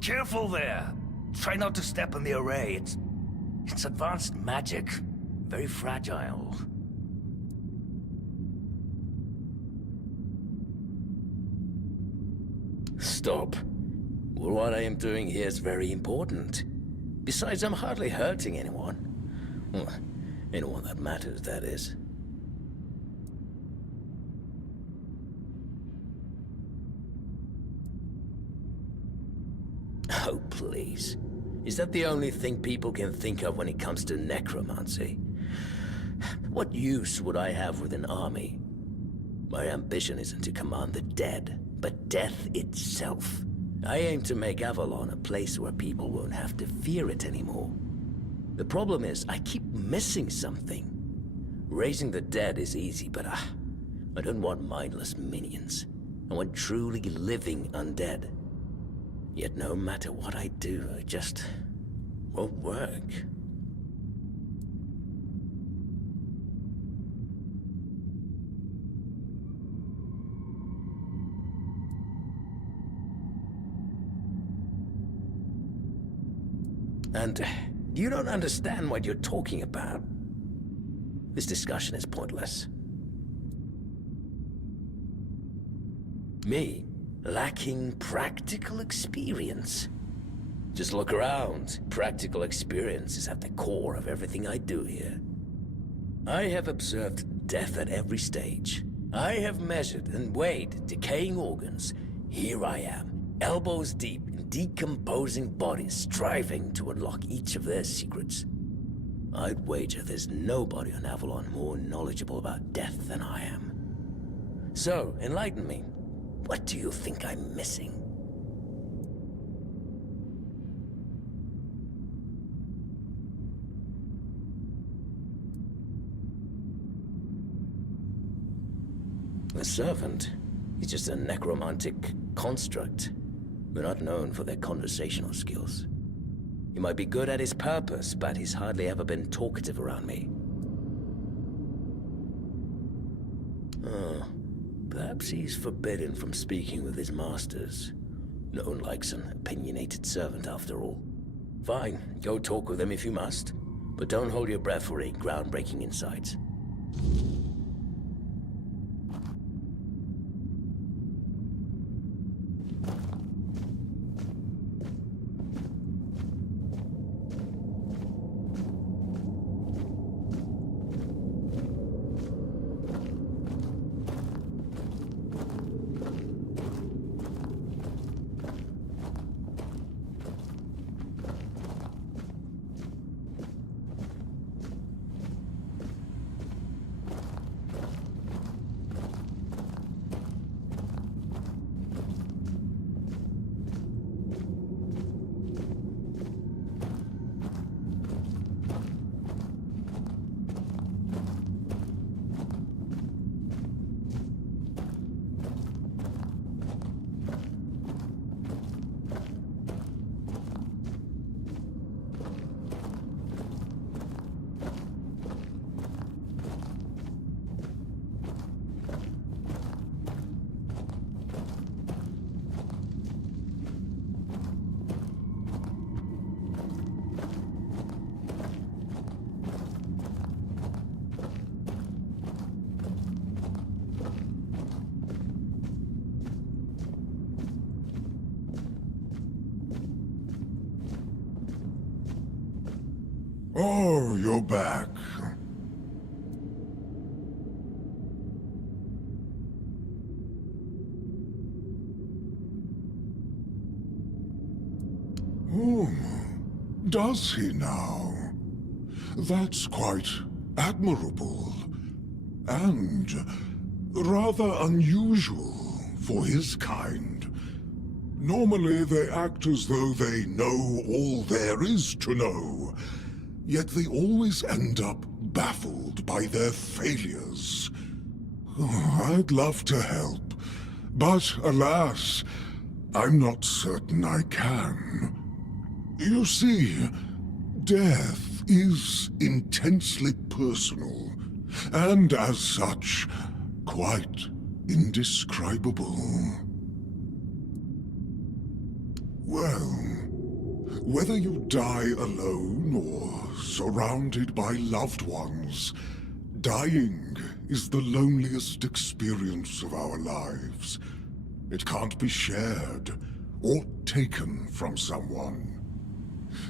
Careful there! Try not to step on the array. It's advanced magic. Very fragile. Stop. Well, what I am doing here is very important. Besides, I'm hardly hurting anyone. Well, anyone that matters, that is. Oh, please. Is that the only thing people can think of when it comes to necromancy? What use would I have with an army? My ambition isn't to command the dead, but death itself. I aim to make Avalon a place where people won't have to fear it anymore. The problem is, I keep missing something. Raising the dead is easy, but I don't want mindless minions. I want truly living undead. Yet no matter what I do, it just won't work. And you don't understand what you're talking about. This discussion is pointless. Me, lacking practical experience. Just look around. Practical experience is at the core of everything I do here. I have observed death at every stage. I have measured and weighed decaying organs. Here I am, elbows deep in decomposing bodies, striving to unlock each of their secrets. I'd wager there's nobody on Avalon more knowledgeable about death than I am. So, enlighten me. What do you think I'm missing? The servant is just a necromantic construct. We're not known for their conversational skills. He might be good at his purpose, but he's hardly ever been talkative around me. Perhaps he's forbidden from speaking with his masters. No one likes an opinionated servant, after all. Fine, go talk with him if you must, but don't hold your breath for any groundbreaking insights. Oh, you're back. Oh, does he now? That's quite admirable. And rather unusual for his kind. Normally they act as though they know all there is to know, yet they always end up baffled by their failures. Oh, I'd love to help, but alas, I'm not certain I can. You see, death is intensely personal, and as such, quite indescribable. Well, whether you die alone or surrounded by loved ones, dying is the loneliest experience of our lives. It can't be shared or taken from someone.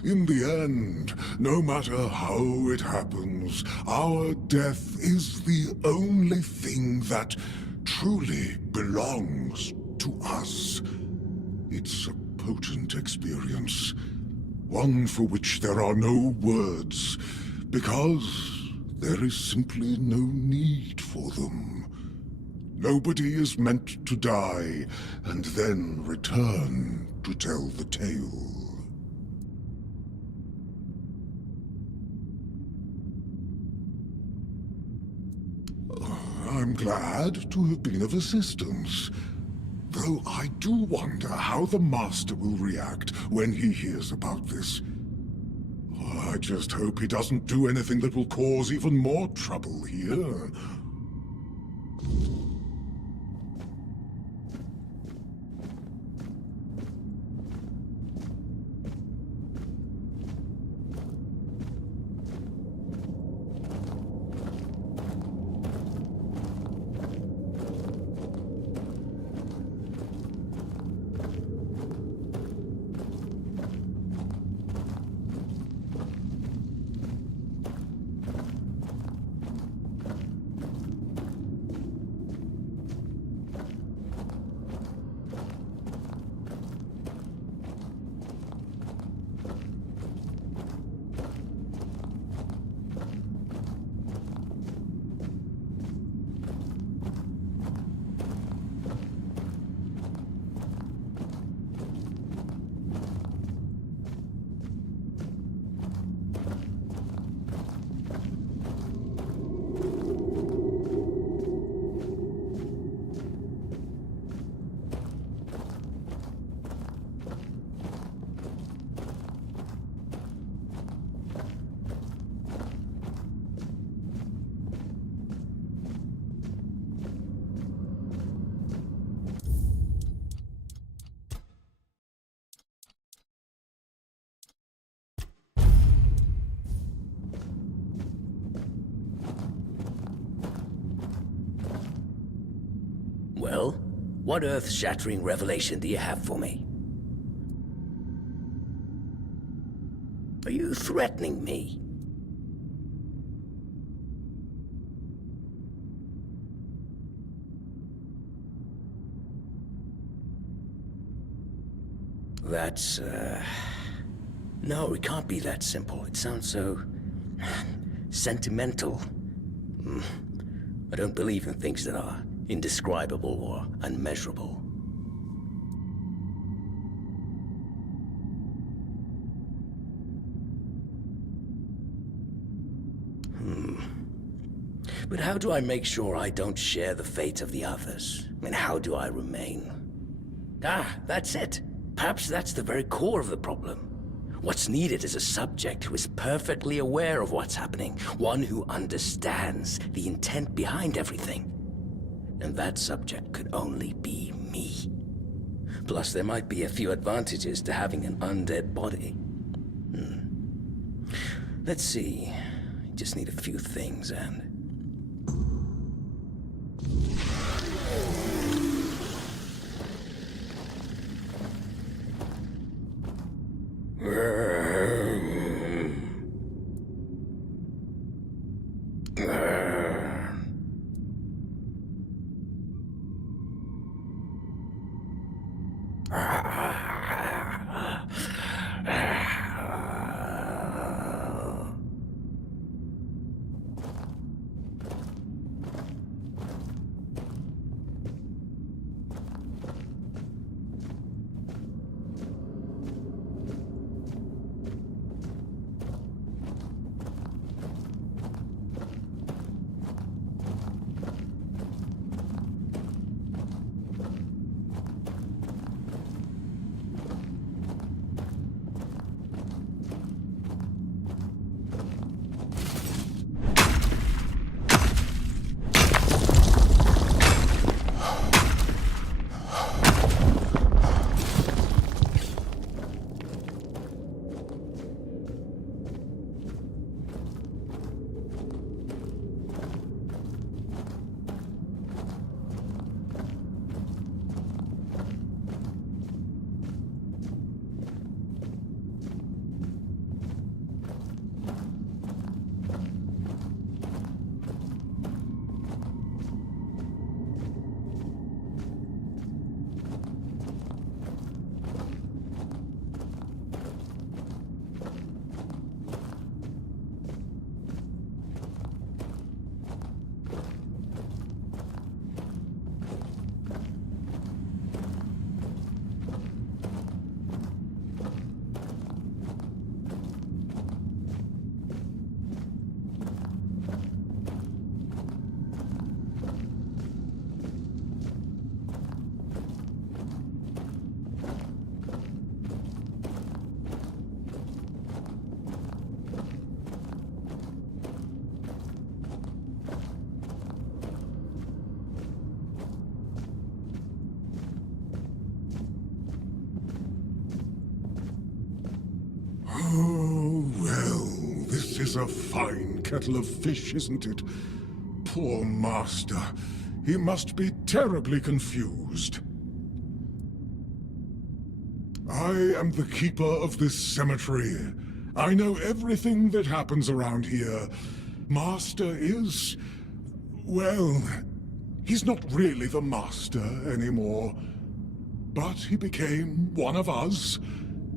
In the end, no matter how it happens, our death is the only thing that truly belongs to us. It's a potent experience, one for which there are no words, because there is simply no need for them. Nobody is meant to die and then return to tell the tale. I'm glad to have been of assistance. Though I do wonder how the Master will react when he hears about this. I just hope he doesn't do anything that will cause even more trouble here. Well, what earth-shattering revelation do you have for me? Are you threatening me? That's, No, it can't be that simple. It sounds so... sentimental. I don't believe in things that are indescribable or unmeasurable. But how do I make sure I don't share the fate of the others? I mean, how do I remain? That's it. Perhaps that's the very core of the problem. What's needed is a subject who is perfectly aware of what's happening, one who understands the intent behind everything. And that subject could only be me. Plus, there might be a few advantages to having an undead body. Let's see. I just need a few things and... Oh, well, this is a fine kettle of fish, isn't it? Poor master. He must be terribly confused. I am the keeper of this cemetery. I know everything that happens around here. Master is... well, he's not really the master anymore. But he became one of us,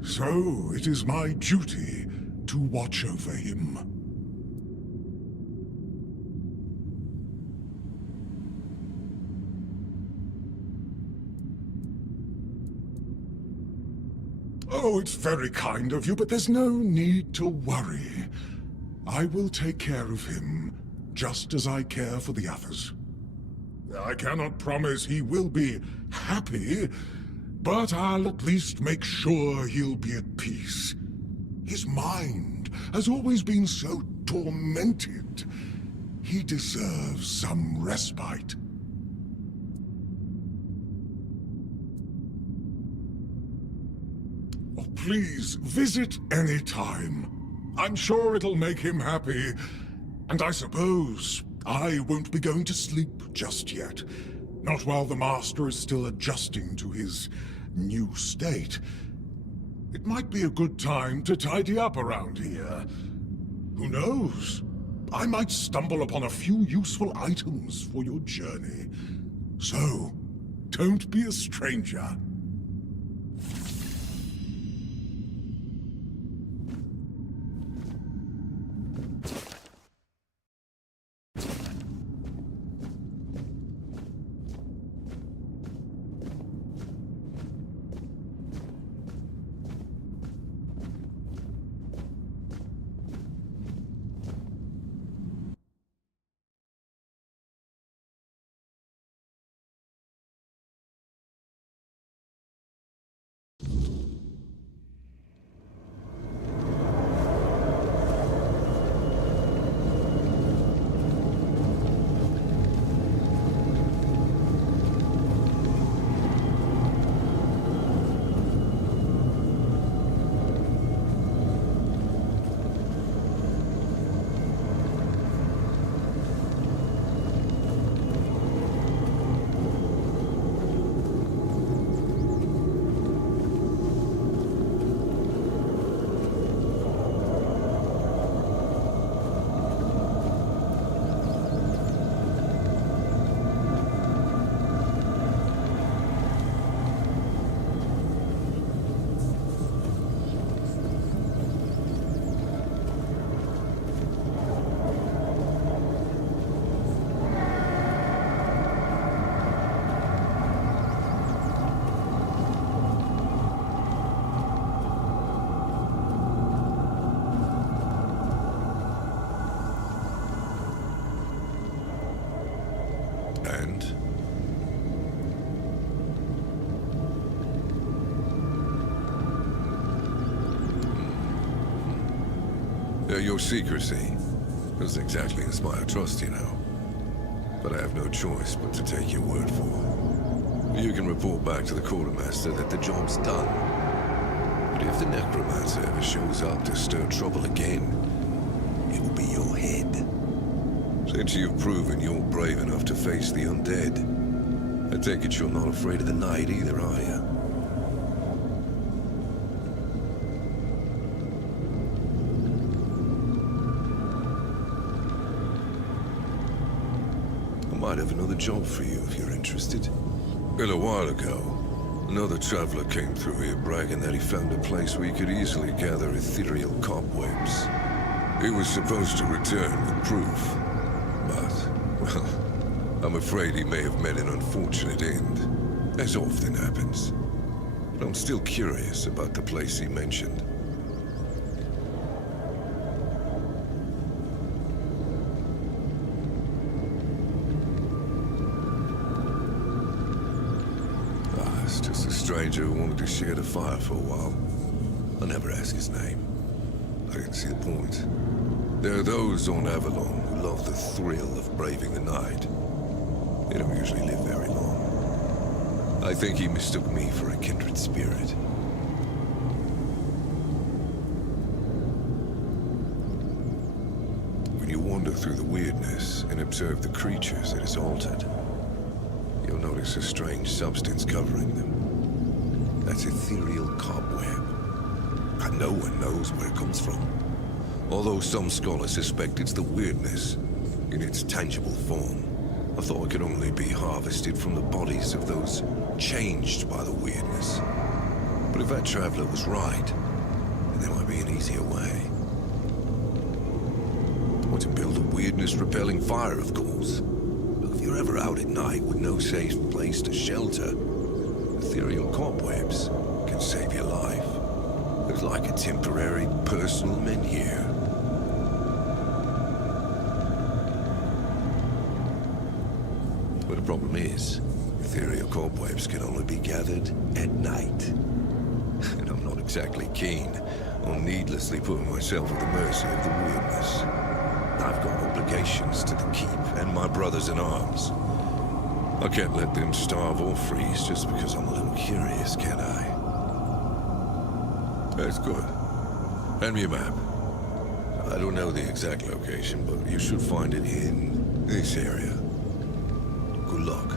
so it is my duty to watch over him. Oh, it's very kind of you, but there's no need to worry. I will take care of him, just as I care for the others. I cannot promise he will be happy, but I'll at least make sure he'll be at peace. His mind has always been so tormented. He deserves some respite. Oh, please, visit any time. I'm sure it'll make him happy. And I suppose I won't be going to sleep just yet. Not while the Master is still adjusting to his new state. It might be a good time to tidy up around here. Who knows? I might stumble upon a few useful items for your journey. So, don't be a stranger. And? Your secrecy doesn't exactly inspire trust, you know. But I have no choice but to take your word for it. You can report back to the quartermaster that the job's done. But if the necromancer ever shows up to stir trouble again, it will be your head. Since you've proven you're brave enough to face the undead, I take it you're not afraid of the night either, are you? I might have another job for you if you're interested. A little while ago, another traveler came through here bragging that he found a place where he could easily gather ethereal cobwebs. He was supposed to return with proof. But, well, I'm afraid he may have met an unfortunate end, as often happens. But I'm still curious about the place he mentioned. It's just a stranger who wanted to share the fire for a while. I'll never ask his name. I didn't see the point. There are those on Avalon who love the thrill of braving the night. They don't usually live very long. I think he mistook me for a kindred spirit. wander through the weirdness and observe the creatures it has altered, you'll notice a strange substance covering them. That's ethereal cobweb. And no one knows where it comes from. Although some scholars suspect it's the weirdness in its tangible form. I thought it could only be harvested from the bodies of those changed by the weirdness. But if that traveler was right, then there might be an easier way. Or to build a weirdness-repelling fire, of course. Look, if you're ever out at night with no safe place to shelter, ethereal cobwebs can save your life. There's like a temporary personal menhir. But the problem is, ethereal cobwebs can only be gathered at night. And I'm not exactly keen on needlessly putting myself at the mercy of the weirdness. I've got obligations to the keep and my brothers in arms. I can't let them starve or freeze just because I'm a little curious, can I? That's good. Hand me a map. I don't know the exact location, but you should find it in this area. Good luck.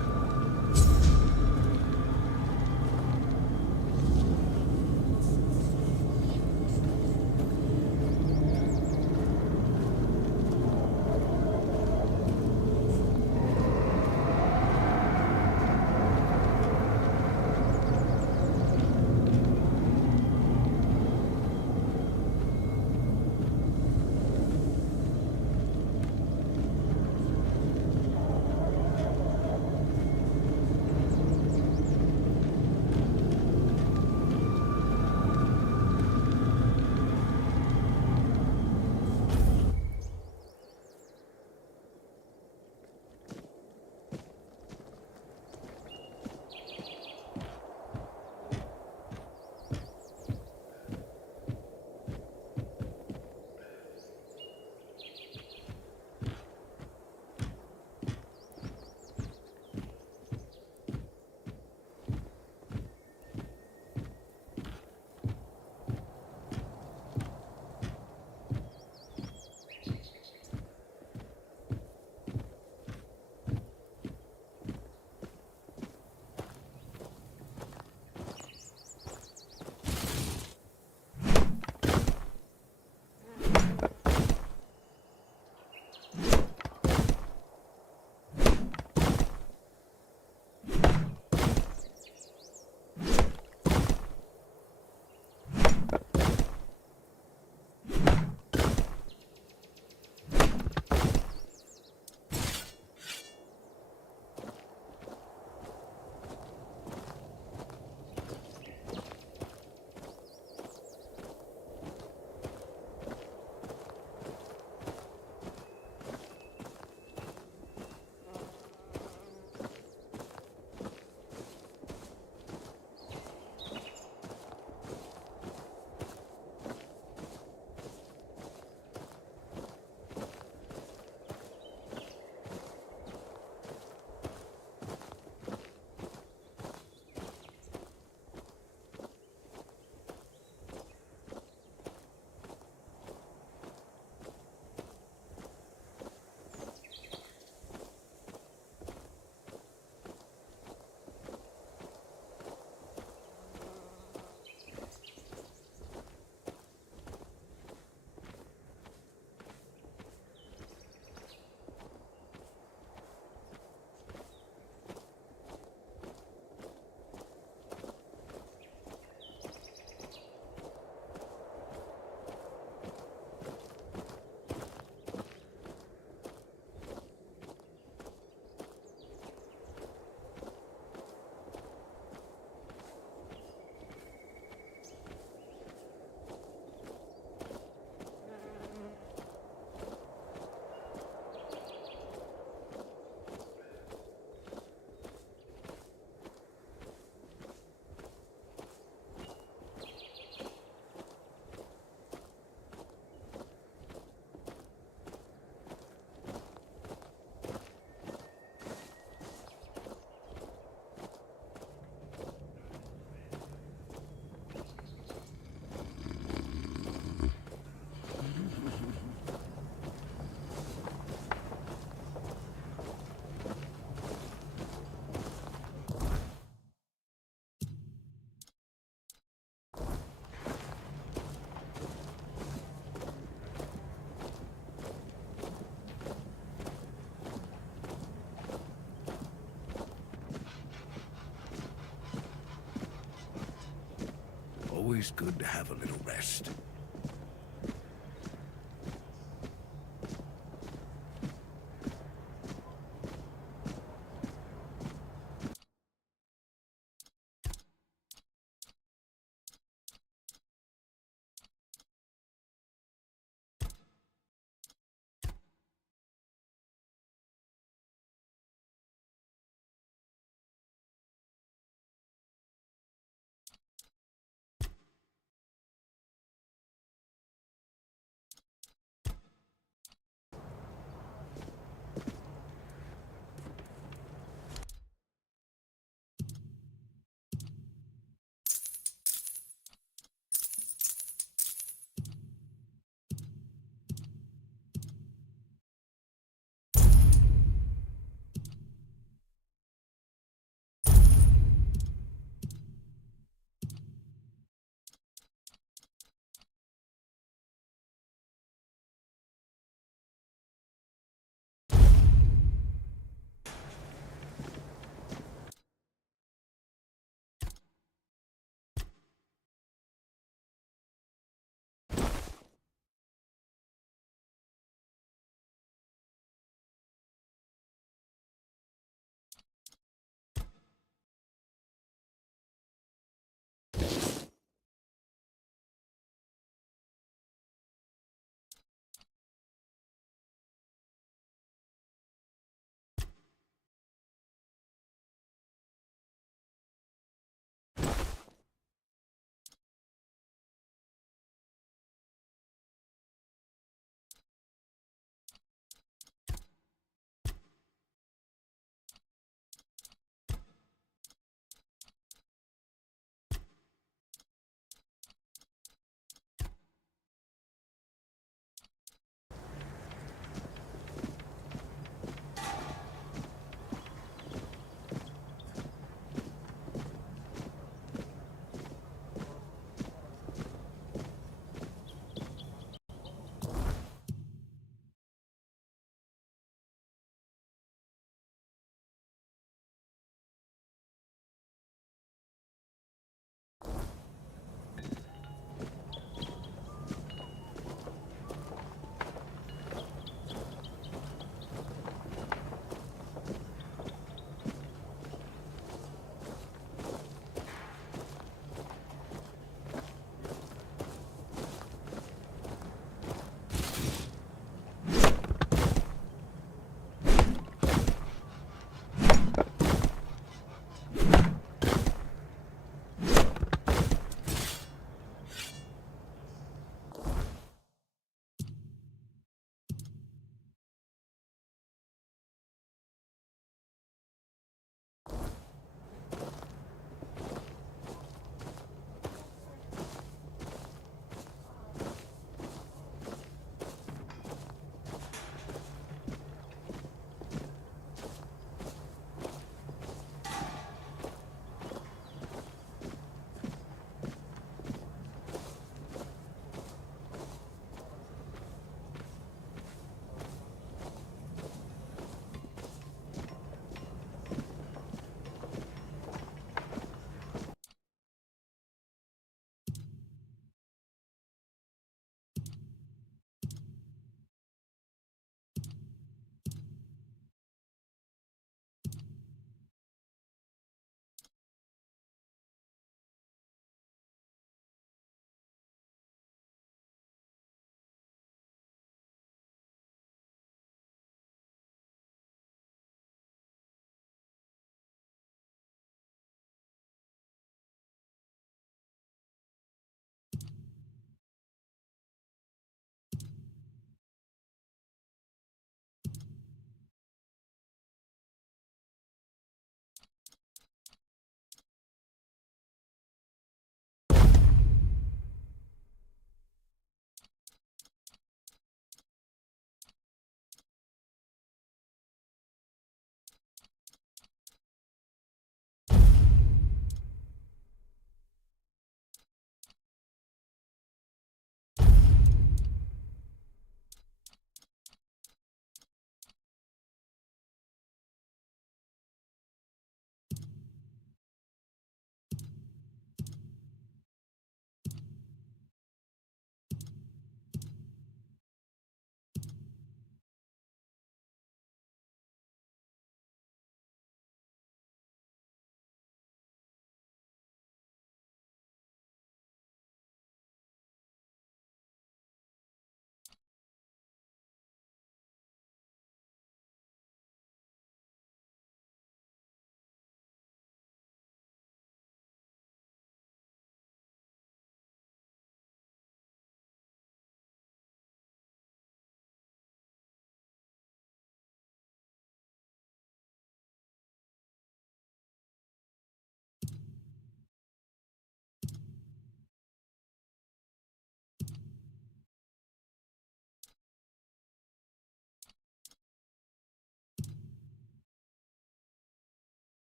always good to have a little rest.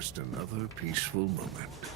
just another peaceful moment.